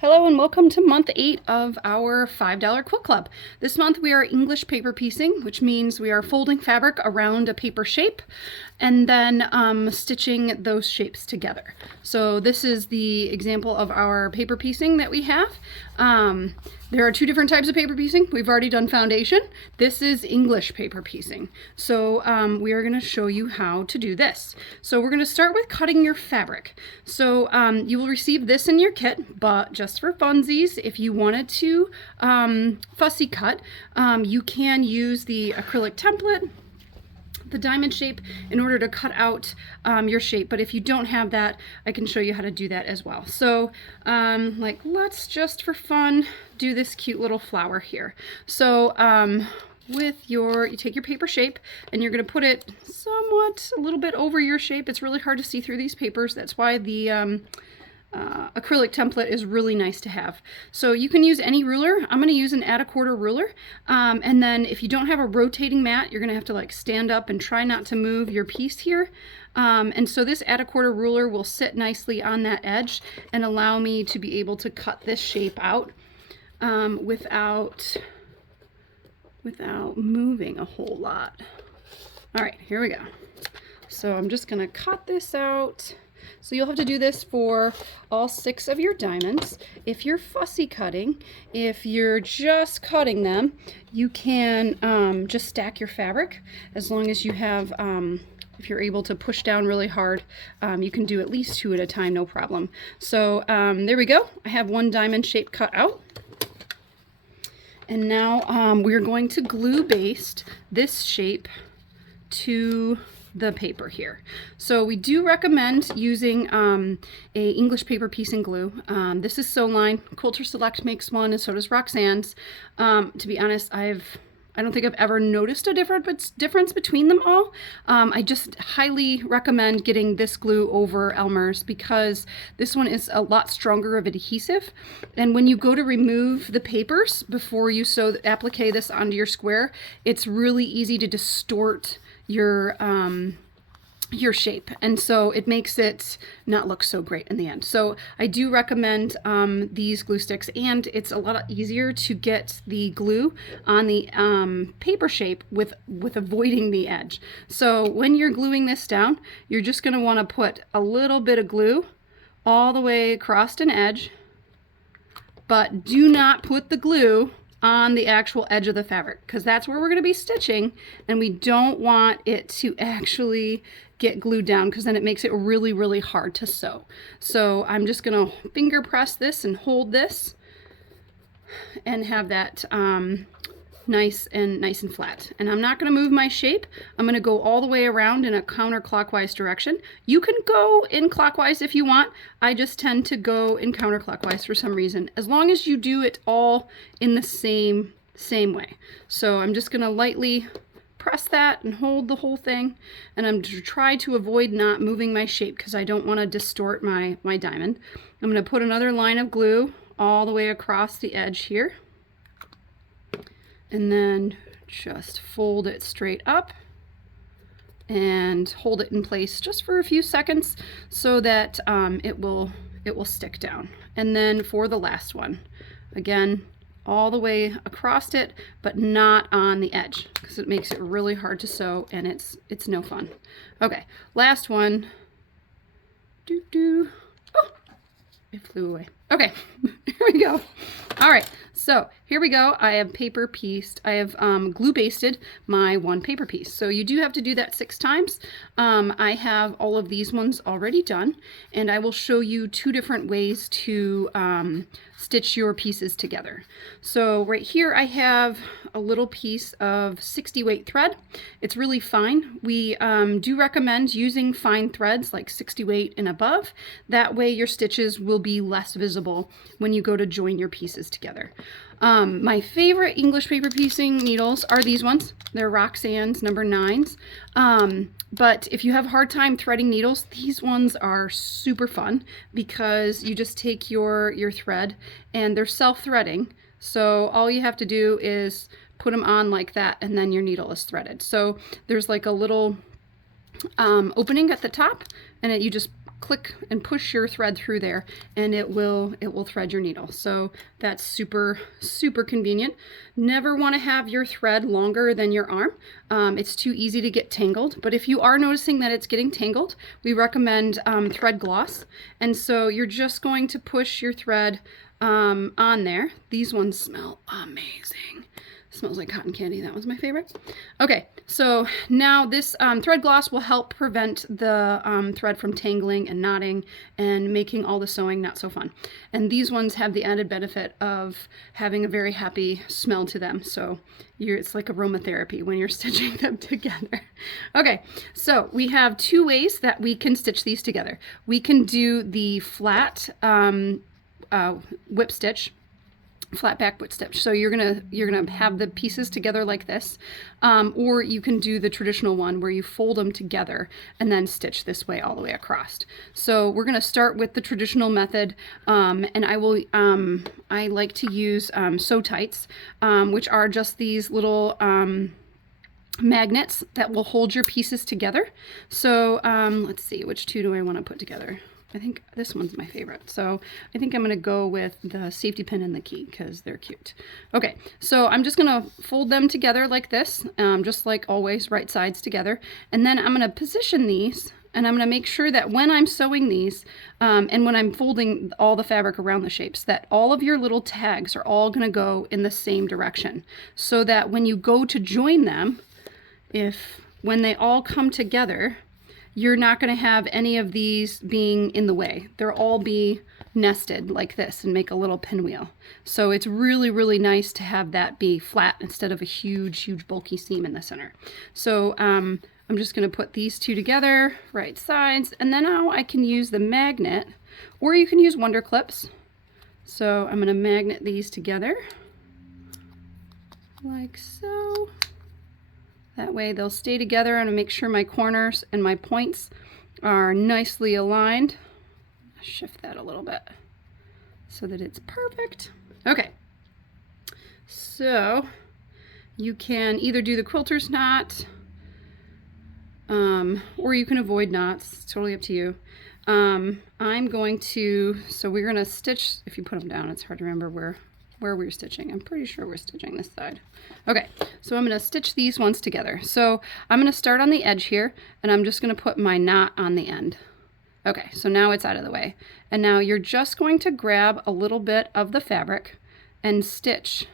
Hello and welcome to month 8 of our $5 Quilt Club. This month we are English paper piecing, which means we are folding fabric around a paper shape and then stitching those shapes together. So this is the example of our paper piecing that we have. There are two different types of paper piecing. We've already done foundation. This is English paper piecing. So we are going to show you how to do this. So we're going to start with cutting your fabric. So you will receive this in your kit, but just for funsies, if you wanted to fussy cut, you can use the acrylic template, the diamond shape, in order to cut out your shape. But if you don't have that, I can show you how to do that as well. So let's just for fun do this cute little flower here. So you take your paper shape and you're going to put it somewhat a little bit over your shape. It's really hard to see through these papers. That's why the acrylic template is really nice to have. So you can use any ruler. I'm going to use an 1/4 ruler. And then if you don't have a rotating mat, you're going to have to stand up and try not to move your piece here. And so this 1/4 ruler will sit nicely on that edge and allow me to be able to cut this shape out without moving a whole lot. All right, here we go. So I'm just going to cut this out. So you'll have to do this for all 6 of your diamonds. If you're fussy cutting, if you're just cutting them, you can just stack your fabric. As long as you have, if you're able to push down really hard, you can do at least 2 at a time, no problem. So there we go. I have 1 diamond shape cut out. And now we're going to glue baste this shape to the paper here. So we do recommend using a English paper piecing glue. This is Sew-Line. Quilter Select makes one, and so does Roxanne's. To be honest, I don't think I've ever noticed a difference between them all. I just highly recommend getting this glue over Elmer's because this one is a lot stronger of adhesive. And when you go to remove the papers before you applique this onto your square, it's really easy to distort your shape, and so it makes it not look so great in the end. So I do recommend these glue sticks, and it's a lot easier to get the glue on the paper shape with avoiding the edge. So when you're gluing this down, you're just going to want to put a little bit of glue all the way across an edge, but do not put the glue on the actual edge of the fabric, because that's where we're going to be stitching, and we don't want it to actually get glued down, because then it makes it really, really hard to sew. So I'm just going to finger press this and hold this and have that nice and flat. And I'm not going to move my shape. I'm going to go all the way around in a counterclockwise direction. You can go in clockwise if you want. I just tend to go in counterclockwise for some reason, as long as you do it all in the same way. So I'm just going to lightly press that and hold the whole thing, and I'm to try to avoid not moving my shape because I don't want to distort my diamond. I'm going to put another line of glue all the way across the edge here, and then just fold it straight up and hold it in place just for a few seconds so that it will stick down. And then for the last one, again, all the way across it, but not on the edge, because it makes it really hard to sew, and it's no fun. Okay, last one. Oh, it flew away. Okay, here we go. All right, so here we go. I have paper pieced. I have glue basted my 1 paper piece. So you do have to do that 6 times. I have all of these ones already done, and I will show you 2 different ways to stitch your pieces together. So right here I have a little piece of 60 weight thread. It's really fine. We do recommend using fine threads like 60 weight and above. That way your stitches will be less visible when you go to join your pieces together. My favorite English paper piecing needles are these ones. They're Roxanne's number 9s. But if you have a hard time threading needles, these ones are super fun because you just take your thread and they're self-threading. So all you have to do is put them on like that, and then your needle is threaded. So there's like a little opening at the top, and you just click and push your thread through there, and it will thread your needle. So that's super convenient. Never want to have your thread longer than your arm. It's too easy to get tangled, but if you are noticing that it's getting tangled, we recommend thread gloss. And so you're just going to push your thread on there. These ones smell amazing. Smells like cotton candy. That one's my favorite. Okay, so now this thread gloss will help prevent the thread from tangling and knotting and making all the sewing not so fun. And these ones have the added benefit of having a very happy smell to them. So it's like aromatherapy when you're stitching them together. Okay, so we have two ways that we can stitch these together. We can do the flat whip stitch, flat back whip stitch. So you're gonna have the pieces together like this, or you can do the traditional one where you fold them together and then stitch this way all the way across. So we're gonna start with the traditional method, and I like to use sew tights, which are just these little magnets that will hold your pieces together. So let's see, which two do I want to put together? I think this one's my favorite. So I think I'm going to go with the safety pin and the key because they're cute. Okay, so I'm just going to fold them together like this, just like always, right sides together. And then I'm going to position these, and I'm going to make sure that when I'm sewing these and when I'm folding all the fabric around the shapes, that all of your little tags are all going to go in the same direction, so that when you go to join them, when they all come together, you're not going to have any of these being in the way. They'll all be nested like this and make a little pinwheel. So it's really nice to have that be flat instead of a huge bulky seam in the center. So I'm just going to put these two together, right sides, and then now I can use the magnet, or you can use Wonder Clips. So I'm going to magnet these together like so. That way they'll stay together, and make sure my corners and my points are nicely aligned. Shift that a little bit so that it's perfect. Okay, so you can either do the quilter's knot, or you can avoid knots. It's totally up to you. I'm going to, so we're going to stitch, if you put them down, it's hard to remember where we're stitching. I'm pretty sure we're stitching this side. Okay, so I'm going to stitch these ones together. So I'm going to start on the edge here, and I'm just going to put my knot on the end. Okay, so now it's out of the way. And now you're just going to grab a little bit of the fabric and stitch.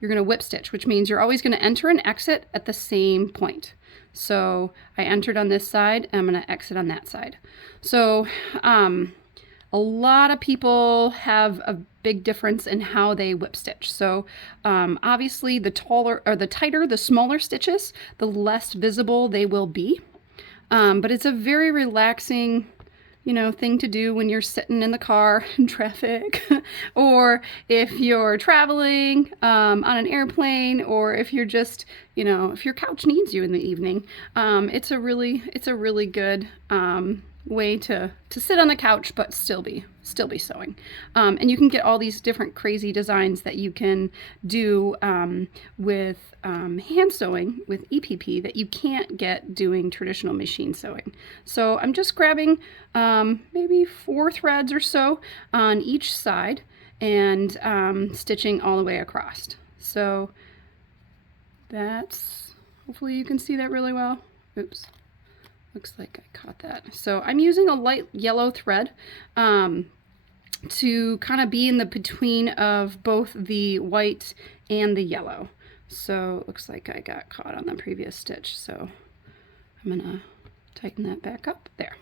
You're going to whip stitch, which means you're always going to enter and exit at the same point. So I entered on this side, and I'm going to exit on that side. So a lot of people have a big difference in how they whip stitch. So obviously the tighter, the smaller stitches, the less visible they will be. But it's a very relaxing, thing to do when you're sitting in the car in traffic, or if you're traveling on an airplane, or if you're just, if your couch needs you in the evening. It's a really good way to sit on the couch but still be sewing. And you can get all these different crazy designs that you can do with hand sewing with EPP that you can't get doing traditional machine sewing. So I'm just grabbing maybe 4 threads or so on each side and stitching all the way across. So that's, hopefully you can see that really well. Oops. Looks like I caught that. So I'm using a light yellow thread to kind of be in the between of both the white and the yellow. So it looks like I got caught on the previous stitch. So I'm gonna tighten that back up there.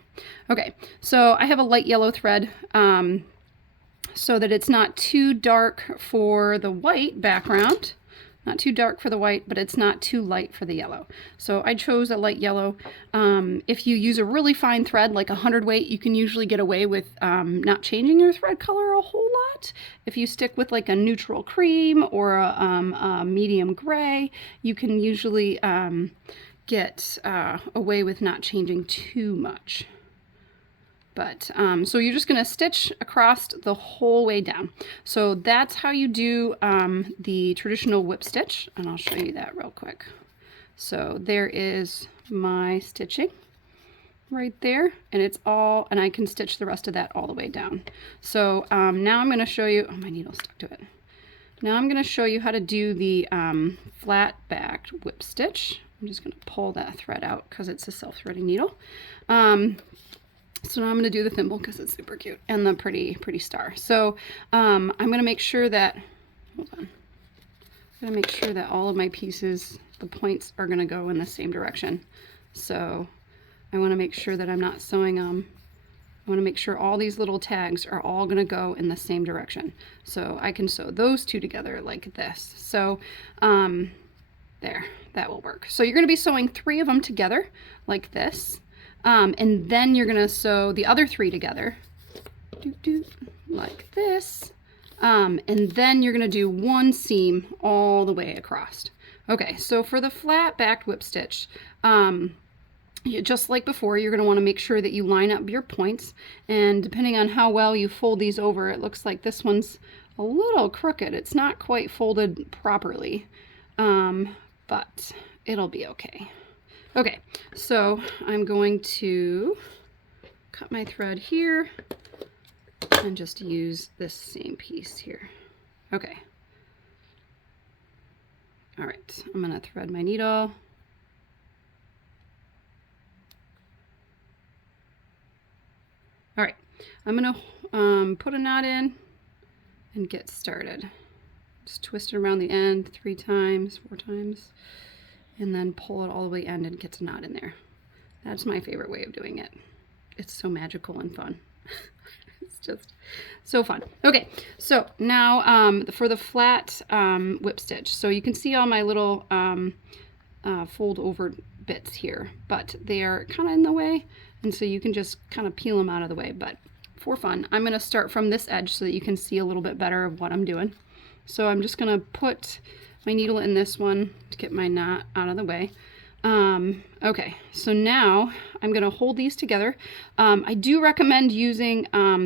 Okay, so I have a light yellow thread so that it's not too dark for the white background. Not too dark for the white, but it's not too light for the yellow. So I chose a light yellow. If you use a really fine thread, like a 100-weight, you can usually get away with not changing your thread color a whole lot. If you stick with like a neutral cream or a medium gray, you can usually get away with not changing too much. But so you're just going to stitch across the whole way down. So that's how you do the traditional whip stitch, and I'll show you that real quick. So there is my stitching right there, and it's all, and I can stitch the rest of that all the way down. So now I'm going to show you, oh, my needle stuck to it. Now I'm going to show you how to do the flat backed whip stitch. I'm just going to pull that thread out because it's a self-threading needle. So now I'm going to do the thimble because it's super cute, and the pretty star. So I'm going to make sure that, hold on, I'm going to make sure that all of my pieces, the points are going to go in the same direction. So I want to make sure that I'm not sewing them. I want to make sure all these little tags are all going to go in the same direction. So I can sew those two together like this. So there, that will work. So you're going to be sewing 3 of them together like this. And then you're going to sew the other 3 together like this. And then you're going to do 1 seam all the way across. Okay, so for the flat backed whip stitch, just like before, you're going to want to make sure that you line up your points, and depending on how well you fold these over, it looks like this one's a little crooked. It's not quite folded properly, but it'll be okay. Okay, so I'm going to cut my thread here and just use this same piece here. Okay. All right, I'm going to thread my needle. All right, I'm going to put a knot in and get started. Just twist it around the end 3 times, 4 times, and then pull it all the way end and get a knot in there. That's my favorite way of doing it. It's so magical and fun. It's just so fun. Okay, so now for the flat whip stitch. So you can see all my little fold over bits here, but they are kind of in the way, and so you can just kind of peel them out of the way. But for fun, I'm going to start from this edge so that you can see a little bit better of what I'm doing. So I'm just going to put my needle in this one to get my knot out of the way. Okay, so now I'm going to hold these together. I do recommend using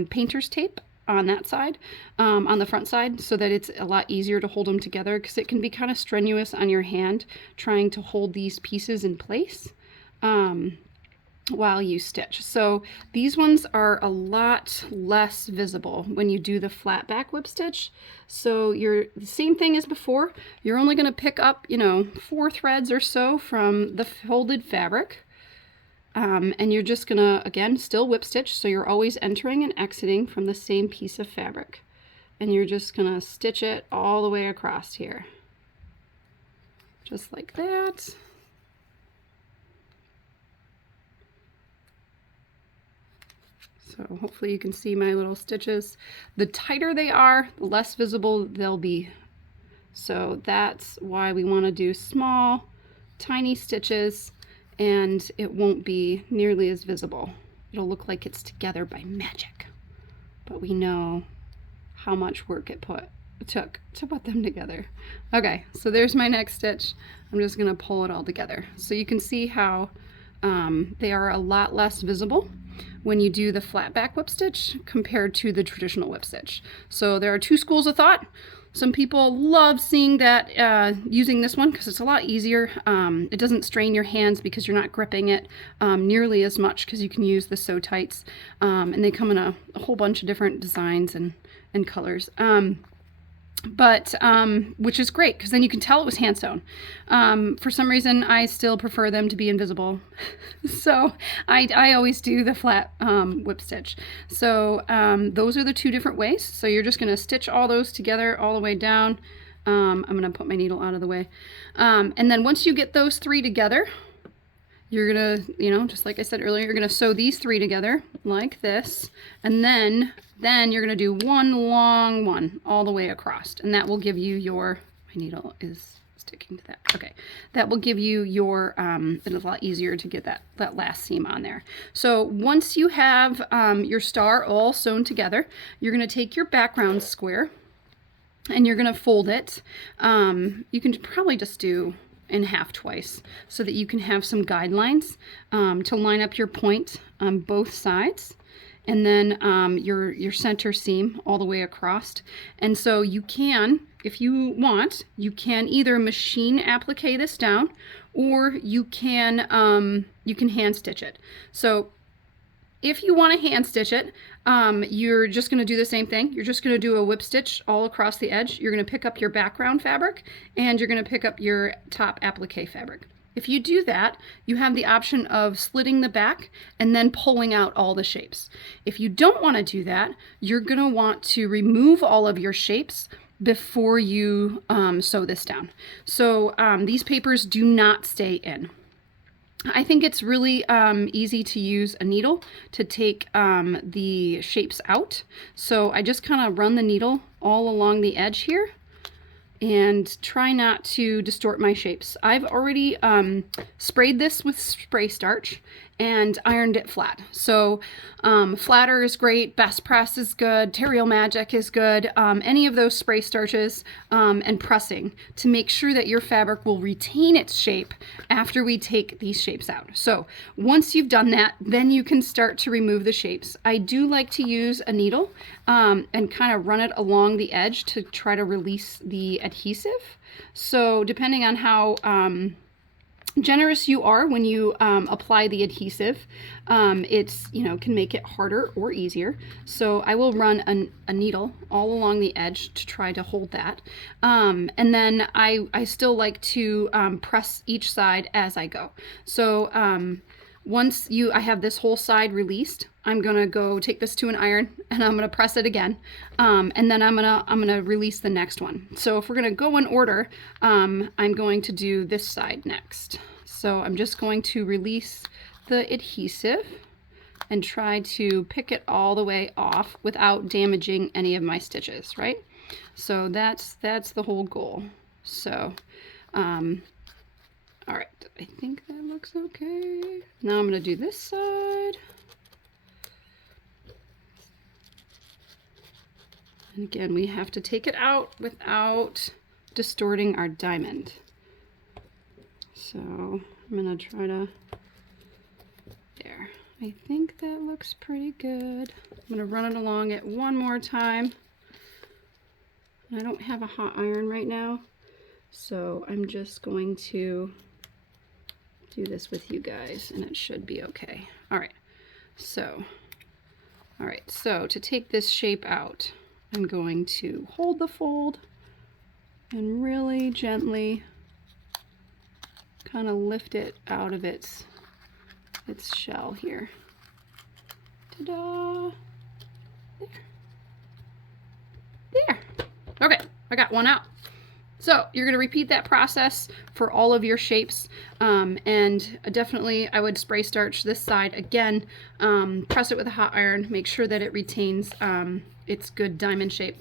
painter's tape on that side, on the front side, so that it's a lot easier to hold them together, because it can be kind of strenuous on your hand trying to hold these pieces in place while you stitch. So these ones are a lot less visible when you do the flat back whip stitch. So you're the same thing as before. You're only going to pick up, 4 threads or so from the folded fabric. And you're just going to, again, still whip stitch. So you're always entering and exiting from the same piece of fabric. And you're just going to stitch it all the way across here. Just like that. So hopefully you can see my little stitches. The tighter they are, the less visible they'll be. So that's why we want to do small, tiny stitches, and it won't be nearly as visible. It'll look like it's together by magic, but we know how much work it took to put them together. Okay, so there's my next stitch. I'm just going to pull it all together. So you can see how they are a lot less visible when you do the flat back whip stitch compared to the traditional whip stitch. So there are 2 schools of thought. Some people love seeing that, using this one because it's a lot easier. It doesn't strain your hands because you're not gripping it nearly as much, because you can use the sew tights, and they come in a whole bunch of different designs and colors. Which is great, because then you can tell it was hand sewn. For some reason, I still prefer them to be invisible. So I always do the flat whip stitch. So those are the 2 different ways. So you're just going to stitch all those together all the way down. I'm going to put my needle out of the way. And then once you get those 3 together, you're going to, just like I said earlier, you're going to sew these 3 together like this. And then you're going to do 1 long one all the way across. And that will give you your, my needle is sticking to that. Okay. That will give you your, it's a lot easier to get that last seam on there. So once you have your star all sewn together, you're going to take your background square and you're going to fold it. You can probably just do in half twice so that you can have some guidelines to line up your point on both sides, and then your center seam all the way across. And so you can, if you want, you can either machine applique this down, or you can hand stitch it. So if you want to hand stitch it, you're just going to do the same thing. You're just going to do a whip stitch all across the edge. You're going to pick up your background fabric and you're going to pick up your top applique fabric. If you do that, you have the option of slitting the back and then pulling out all the shapes. If you don't want to do that, you're going to want to remove all of your shapes before you sew this down. So these papers do not stay in. I think it's really easy to use a needle to take the shapes out. So I just kind of run the needle all along the edge here and try not to distort my shapes. I've already sprayed this with spray starch and ironed it flat. So Flatter is great, Best Press is good, Terreal Magic is good, any of those spray starches and pressing to make sure that your fabric will retain its shape after we take these shapes out. So once you've done that, then you can start to remove the shapes. I do like to use a needle and kind of run it along the edge to try to release the adhesive. So depending on how generous you are when you apply the adhesive, it's, you know, can make it harder or easier. So I will run a needle all along the edge to try to hold that. And then I still like to press each side as I go. So once I have this whole side released, I'm gonna go take this to an iron and I'm gonna press it again, and then I'm gonna release the next one. So if we're gonna go in order, I'm going to do this side next. So I'm just going to release the adhesive and try to pick it all the way off without damaging any of my stitches, right? So that's the whole goal. So all right, I think that looks okay. Now I'm gonna do this side. And again, we have to take it out without distorting our diamond. So I'm gonna try to, there. I think that looks pretty good. I'm gonna run it along it one more time. I don't have a hot iron right now, so I'm just going to do this with you guys and it should be okay. All right, so to take this shape out, I'm going to hold the fold and really gently kind of lift it out of its shell here. Ta-da! There. Okay, I got one out. So you're going to repeat that process for all of your shapes, and definitely I would spray starch this side again, press it with a hot iron, make sure that it retains its good diamond shape.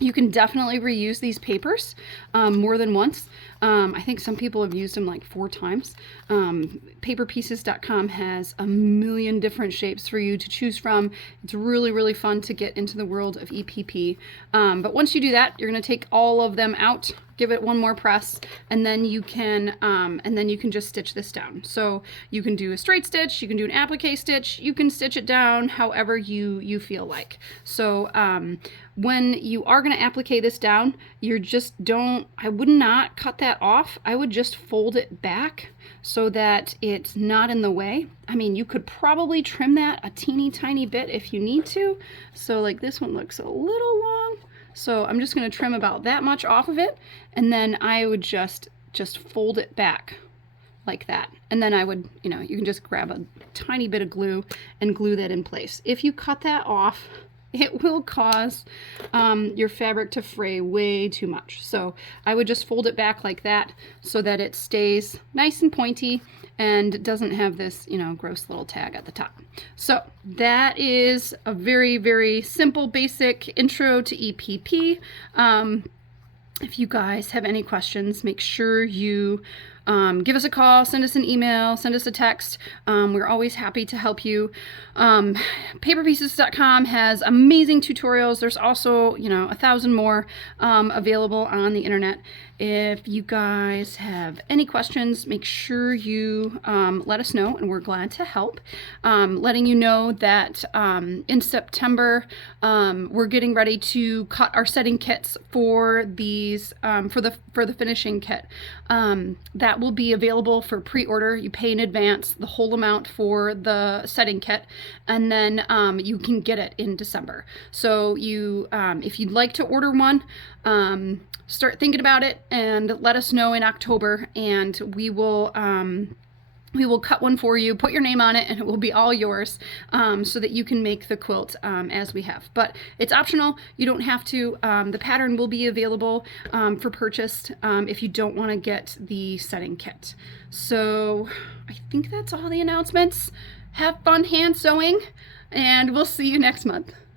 You can definitely reuse these papers more than once. I think some people have used them like 4 times. Paperpieces.com has a million different shapes for you to choose from. It's really, really fun to get into the world of EPP. But once you do that, you're going to take all of them out, give it one more press, and then you can just stitch this down. So you can do a straight stitch, you can do an applique stitch, you can stitch it down however you feel like. So when you are going to applique this down, I would not cut that off. I would just fold it back so that it's not in the way. I mean, you could probably trim that a teeny tiny bit if you need to. So like this one looks a little long. So I'm just going to trim about that much off of it, and then I would just fold it back like that. And then I would, you can just grab a tiny bit of glue and glue that in place. If you cut that off, it will cause your fabric to fray way too much. So I would just fold it back like that so that it stays nice and pointy and doesn't have this, gross little tag at the top. So that is a very, very simple, basic intro to EPP. If you guys have any questions, make sure you give us a call, send us an email, send us a text. We're always happy to help you. Paperpieces.com has amazing tutorials. There's also, 1,000 more available on the internet. If you guys have any questions, make sure you let us know, and we're glad to help. Letting you know that in September, we're getting ready to cut our setting kits for these for the finishing kit. That that will be available for pre-order. You pay in advance the whole amount for the setting kit, and then you can get it in December. So you, if you'd like to order one, start thinking about it and let us know in October, and we will cut one for you, put your name on it, and it will be all yours, so that you can make the quilt as we have. But it's optional. You don't have to. The pattern will be available for purchase if you don't want to get the setting kit. So I think that's all the announcements. Have fun hand sewing, and we'll see you next month.